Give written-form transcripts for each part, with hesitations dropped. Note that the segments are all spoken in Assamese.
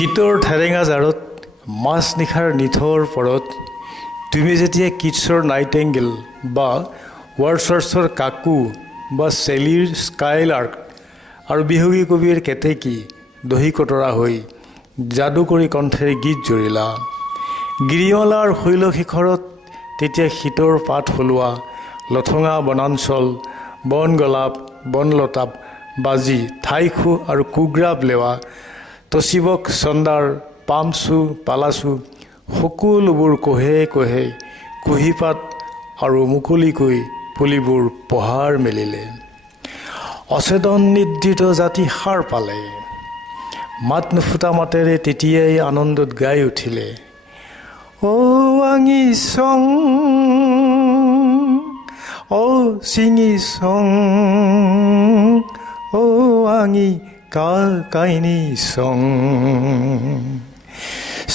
শীতৰ ঠেৰেঙা জাৰত মাছ নিশাৰ নিথৰ পৰত তুমি যেতিয়া কিটছৰ নাইটেংগেল বা ৱাৰ্ডছৱৰ্থৰ কাকু বা চেলিৰ স্কাইলাৰ্ক আৰু বিহুগী কবিৰ কেতেকী দহি কতৰা হৈ যাদুকৰী কণ্ঠেৰে গীত জুৰিলা। গিৰিমালাৰ শৈল শিখৰত তেতিয়া শীতৰ পাত সলোৱা লঠঙা বনাঞ্চল বন গলাপ বনলতাপ বাজি ঠাইখু আৰু কুগ্ৰাব লেৱা তচিবক চন্দাৰ পামচু পালাচু সকলোবোৰ কোহে কোহে কুঁহিপাত আৰু মুকলিকৈ পুলিবোৰ পহাৰ মেলিলে। অচেতন নিদ্ৰিত জাতি সাৰ পালে। মাত নুফুটা মাতেৰে তেতিয়াই আনন্দত গাই উঠিলে, অ আঙি চং অ চিঙি চং অ আঙি কাইনি চং।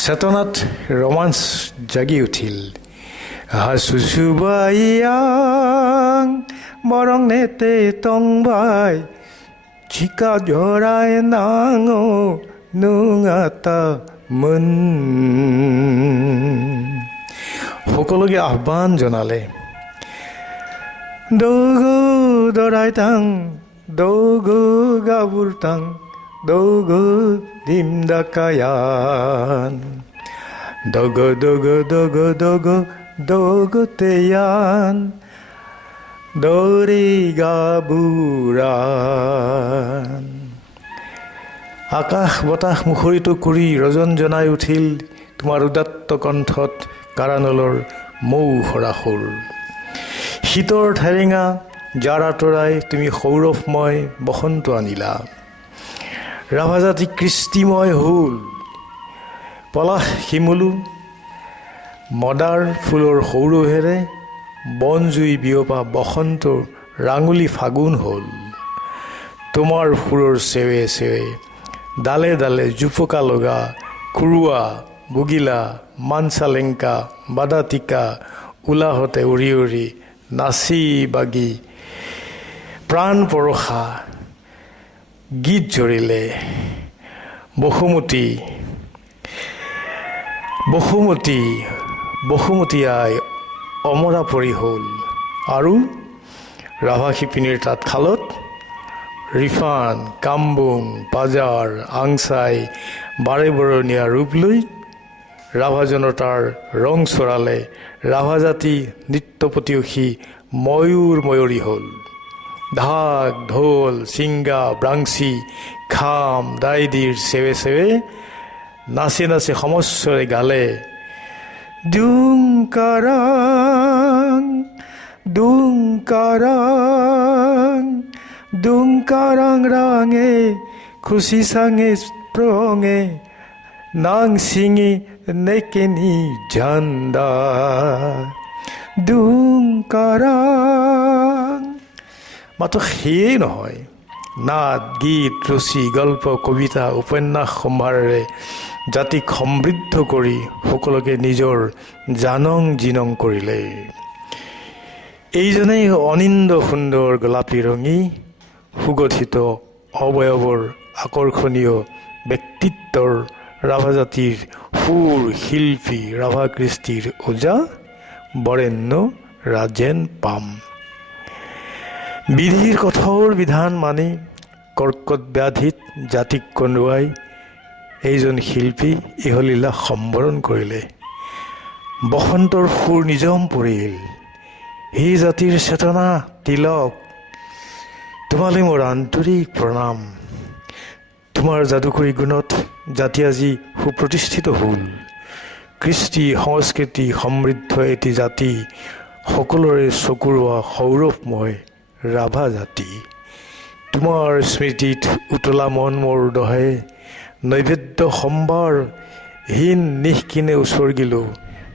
চেতনাত ৰোমাঞ্চ জাগি উঠিল। হাচুচুবাইয়াং বৰং নেতে টংবাই চিকা জৰাই নাঙো নুঙাতা মন। সকলোকে আহ্বান জনালে, দৌগু দৰাই টাং দৌগু গাবুৰ টাং দৌগু দিম ডাকায়ান দগ দগ দগ দগ দগতেয়ান দৌৰি গাবুৰান। আকাশ বতাহ মুখৰিত কৰি ৰজন জনাই উঠিল তোমাৰ উদাত্ত কণ্ঠত কাৰানলৰ মৌ সৰা সুৰ। শীতৰ ঠেৰেঙা জাৰ আঁতৰাই তুমি সৌৰভময় বসন্ত আনিলা। ৰাভাজাতি কৃষ্টিময় হ'ল পলাশ শিমলু মদাৰ ফুলৰ সৌৰভেৰে বনজুই বিয়পা বসন্তৰ ৰাঙলী ফাগুন হ'ল। তোমাৰ সুৰৰ চেৱে চেৱে ডালে ডালে জুপুকা লগা কুৰুৱা বুগিলা মানচালেংকা বাদাতিকা ওলাহতে উৰি উৰি নাচি বাগি প্ৰাণ পৰশা গীত জৰিলে। বসুমতী বসুমতী বসুমতী আই অমৰা পৰি হ'ল আৰু ৰাভা শিপিনীৰ তাঁতশালত ৰিফান কামবুং পাজাৰ আংচাই বাৰে বৰণীয়া ৰূপ লৈ ৰাভা জনতাৰ ৰং চৰালে। ৰাভা জাতি নৃত্যপতিয়সী ময়ূৰ ময়ূৰী হ'ল। ঢাক ঢোল চিংগা ব্ৰাংচি খাম দাইদিৰ চেৱে চেৱে নাচি নাচি সমস্বৰে গালে, দুংকাৰাং দুংকাৰাং দুংকাৰাং ৰাঙে খুচি চাঙে প্ৰঙে নাং চিঙি নেকেনি ঝাণ্ডা দুংকাৰাং। মাত্ৰ সেয়েই নহয়, নাট গীত ৰচি গল্প কবিতা উপন্যাস সম্ভাৰেৰে জাতিক সমৃদ্ধ কৰি সকলোকে নিজৰ জানং জিনং কৰিলে। এইজনেই অনিন্দ সুন্দৰ গোলাপী ৰঙী সুগঠিত অৱয়ৱৰ আকৰ্ষণীয় ব্যক্তিত্বৰ ৰাভা জাতিৰ সুৰ শিল্পী ৰাভা কৃষ্টিৰ ওজা বৰেণ্য ৰাজেন পাম। বিধিৰ কঠোৰ বিধান মানি কৰ্কট ব্যাধিত জাতিক কন্দুৱাই এইজন শিল্পী ইহলীলা সম্বৰণ কৰিলে। বসন্তৰ সুৰ নিজম পৰিল। সেই জাতিৰ চেতনা তিলক তোমালৈ মোৰ আন্তৰিক প্ৰণাম। তোমাৰ যাদুকৰী গুণত জাতি আজি সুপ্ৰতিষ্ঠিত হ'ল। কৃষ্টি সংস্কৃতি সমৃদ্ধ এটি জাতি, সকলোৰে চকুৰোৱা সৌৰভময় ৰাভা জাতি। তোমাৰ স্মৃতিত উতলা মন মোৰ দহে নৈবেদ্য সম্ভাৰ হীন নিশকিনে উচৰ্গিলোঁ।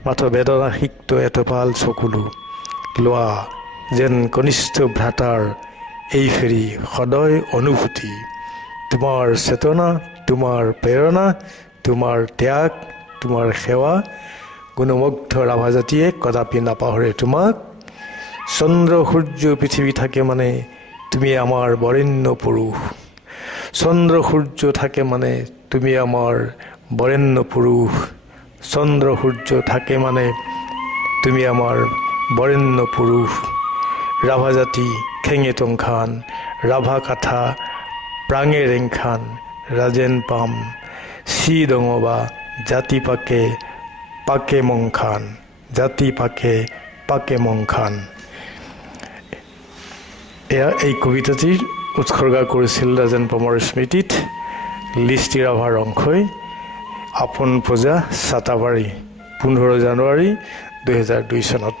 মাথো বেদনা সিক্ত এটোপাল চকুলো লোৱা যেন কনিষ্ঠ ভ্ৰাতাৰ এই ফেৰি সদয় অনুভূতি। তোমাৰ চেতনা তোমাৰ প্ৰেৰণা তোমাৰ ত্যাগ তোমাৰ সেৱা গুণমুগ্ধ ৰাভা জাতিয়ে কদাপি নাপাহৰে তোমাক। চন্দ্ৰ সূৰ্য পৃথিৱী থাকে মানে তুমি আমাৰ বৰেণ্য পুৰুষ। চন্দ্ৰ সূৰ্য থাকে মানে তুমি আমাৰ বৰেণ্য পুৰুষ চন্দ্ৰ সূৰ্য থাকে মানে তুমি আমাৰ বৰেণ্য পুৰুষ ৰাভা জাতি খেঙে টংখান ৰাভা কাথা প্ৰাঙে ৰেংখান ৰাজেন পাম চি দঙবা জাতি পাকে পাকে মংখান জাতি পাকে পাকে মংখান। এয়া এই কবিতাটিৰ উৎসৰ্গা কৰিছিল ৰাজেন পামৰ স্মৃতিত লিষ্টি ৰাভাৰ অংশই আপোন প্ৰজা চাটাবাৰী 15 জানুৱাৰী 2002 চনত।